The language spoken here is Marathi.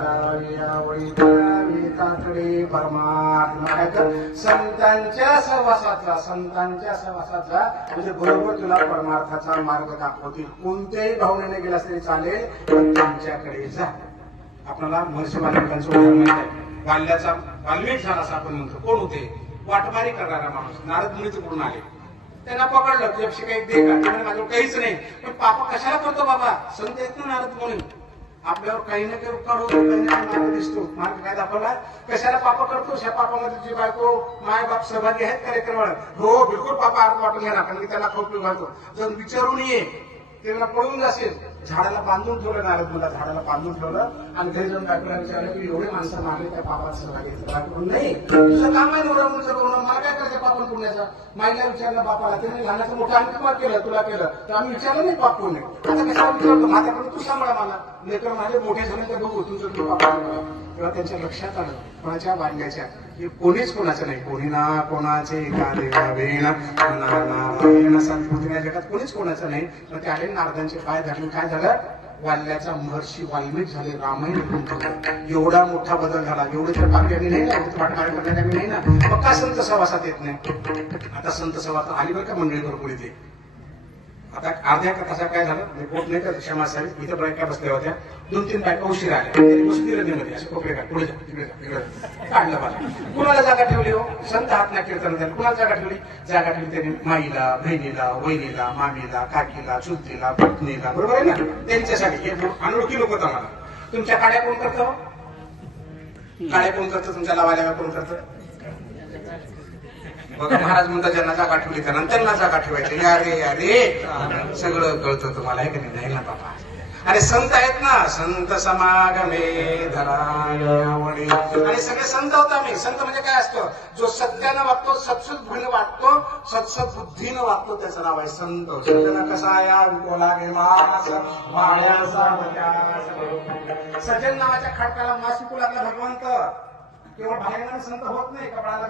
धरावी धरावी तातडी परमात्मा संतांच्या सहवासातला संतांच्या सहवासातला म्हणजे बरोबर तुला परमार्थाचा मार्ग दाखवतील. कोणत्याही भावनेने गेलास तरी चालेल पण त्यांच्याकडे जा. आपल्याला महर्षी वाल्मिकांचं उदाहरण माहीत आहे. वाल्याचा वाल्मिक झाला असं आपण म्हणतो. कोण होते? वाटमारी करणारा माणूस. नारद मुनी तिकडून आले? त्यांना पकडलं. तुझ्यापेक्षा काही दे का माझ्यावर काहीच नाही. पण पापा कशाला करतो बाबा? संत येत ना नारद म्हणून आपल्यावर काही ना काही उपकार होतो काही ना मार्ग दिसतो. मार्ग काय दाखवला? कशाला पापा करतोस? या पापामध्ये तुझी बायको माय बाप सहभागी आहेत कार्यक्रमाला हो बिलकुल पापा अर्थ वाटून घेणार कारण की त्याला खूप घालतो जर विचारून ये ते पळून जाशील. झाडाला बांधून ठेवलं नारद मला झाडाला बांधून ठेवलं. आणि घरी जाऊन डॉक्टरला विचारलं की एवढे माणसं मारले त्या पापात सहभागी नाही. तुझं काम आहे नवरा मुलीचं करणं मला काय करायचं पापन पुण्याचा? माईला विचारलं बापाला त्याने लहानाचं मोठं आम्ही केलं तुला केलं. तर आम्ही विचारलं नाही पाप पुणे आता कशाला विचारतो माझ्याकडे तू सांभाळा मला. लेकर माझे मोठे झाले तर बघू तुझं तू पाप तेव्हा त्यांच्या लक्षात आलं कोणाच्या वाढल्याच्या कोणीच कोणाचं नाही. कोणी ना कोणाचे का देवावेना जगात कोणीच कोणाचं नाही. तर त्याने नारदांचे पाय धरले. काय झाला वाल्याचा महर्षी वाल्मिक झाले रामायण लिहून एवढा मोठा बदल झाला एवढे तर पाप्याने नाही ना पाठमारे नाही ना मग का संत सहवासात येत नाही आता संत सहवासात आली बरं का मंडळी भरपूर येते आता अर्ध्या तासात काय झालं? म्हणजे रिपोर्ट नाही तर क्षमा साहेब इथं बायका बसल्या होत्या. दोन तीन बायका उशीर आल्या. त्यांनी बसून दिलं मध्ये कोपरे पुढे जा तिकडे जा तिकडे काढलं मला कुणाला जागा ठेवली हो? संत हात ना कीर्तन त्याला कुणाला जागा ठेवली? जागा ठेवली त्यांनी माईला बहिणीला वहिनीला मामीला काकीला चुलतीला पत्नीला. बरोबर आहे ना? त्यांच्यासाठी. हे अनोळखी लोक आम्हाला. तुमच्या काड्या कोण करतो हो? काड्या कोण करतं? तुमच्या लावाल्या कोण करतं? बघा महाराज म्हणतात ज्यांना जागा ठेवली त्यांना त्यांना जागा ठेवायची. अरे अरे सगळं कळतं तुम्हाला आहे की नाही? ना बाबा. अरे संत आहेत ना संत समागमे धरावणी आणि सगळे संत होत आम्ही. संत म्हणजे काय असतो? जो सत्यानं वागतो सत्सत बुद्धीनं वागतो सत्सद बुद्धीनं वागतो त्याचं नाव आहे संत. सज्जन कसा या विकोला गे सज्जन नावाच्या खडकाला मास विकू लागला भगवंत. केवळ बाहेर संत होत नाही कपडाला